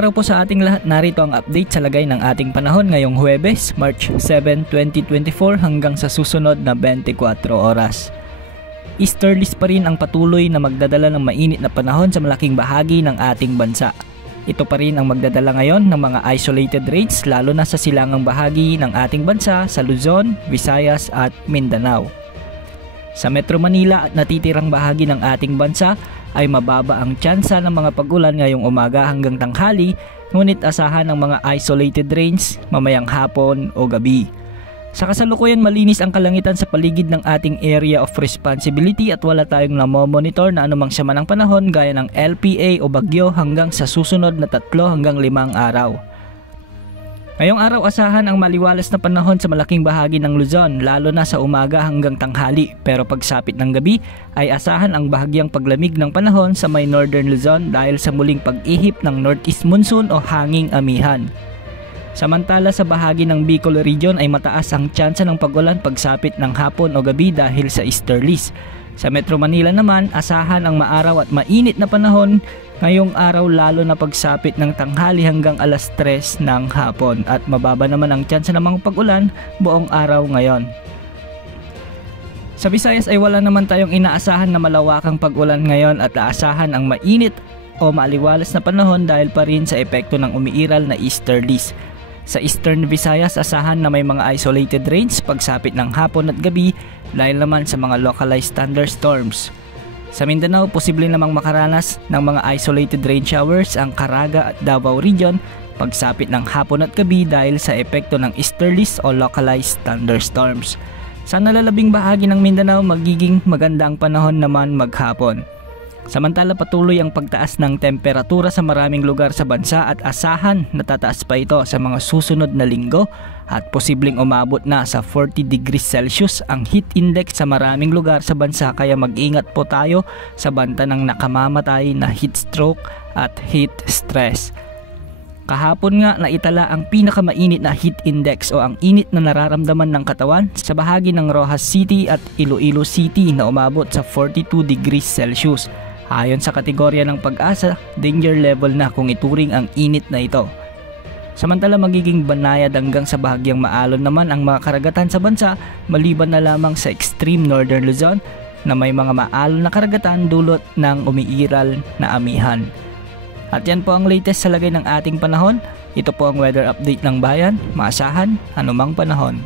araw po sa ating lahat. Narito ang update sa lagay ng ating panahon ngayong Huwebes, March 7, 2024 hanggang sa susunod na 24 oras. Easterlies pa rin ang patuloy na magdadala ng mainit na panahon sa malaking bahagi ng ating bansa. Ito pa rin ang magdadala ngayon ng mga isolated rains lalo na sa silangang bahagi ng ating bansa sa Luzon, Visayas at Mindanao. Sa Metro Manila at natitirang bahagi ng ating bansa ay mababa ang tsansa ng mga pag-ulan ngayong umaga hanggang tanghali, ngunit asahan ng mga isolated rains mamayang hapon o gabi. Sa kasalukuyan malinis ang kalangitan sa paligid ng ating area of responsibility at wala tayong namomonitor na anumang sama ng panahon gaya ng LPA o bagyo hanggang sa susunod na 3 hanggang 5 araw. Ngayong araw asahan ang maliwalas na panahon sa malaking bahagi ng Luzon lalo na sa umaga hanggang tanghali, pero pagsapit ng gabi ay asahan ang bahagyang paglamig ng panahon sa may Northern Luzon dahil sa muling pag-ihip ng Northeast Monsoon o hanging amihan. Samantala sa bahagi ng Bicol Region ay mataas ang tsansa ng pag-ulan pagsapit ng hapon o gabi dahil sa easterlies. Sa Metro Manila naman asahan ang maaraw at mainit na panahon ngayong araw lalo na pagsapit ng tanghali hanggang alas 3 ng hapon at mababa naman ang tsansa ng mga pag-ulan buong araw ngayon. Sa Visayas ay wala naman tayong inaasahan na malawakang pag-ulan ngayon at aasahan ang mainit o maaliwalas na panahon dahil pa rin sa epekto ng umiiral na easterlies. Sa Eastern Visayas asahan na may mga isolated rains pagsapit ng hapon at gabi dahil naman sa mga localized thunderstorms. Sa Mindanao, posible namang makaranas ng mga isolated rain showers ang Caraga at Davao Region pagsapit ng hapon at gabi dahil sa epekto ng easterlies o localized thunderstorms. Sa nalalabing bahagi ng Mindanao, magiging maganda ang panahon naman maghapon. Samantala patuloy ang pagtaas ng temperatura sa maraming lugar sa bansa at asahan na tataas pa ito sa mga susunod na linggo at posibleng umabot na sa 40 degrees Celsius ang heat index sa maraming lugar sa bansa, kaya mag-ingat po tayo sa banta ng nakamamatay na heat stroke at heat stress. Kahapon nga naitala ang pinakamainit na heat index o ang init na nararamdaman ng katawan sa bahagi ng Rojas City at Iloilo City na umabot sa 42 degrees Celsius. Ayon sa kategorya ng Pag-asa, danger level na kung ituring ang init na ito. Samantala magiging banayad hanggang sa bahagyang maalon naman ang mga karagatan sa bansa maliban na lamang sa extreme Northern Luzon na may mga maalon na karagatan dulot ng umiiral na amihan. At yan po ang latest sa lagay ng ating panahon. Ito po ang weather update ng bayan. Maasahan anumang panahon.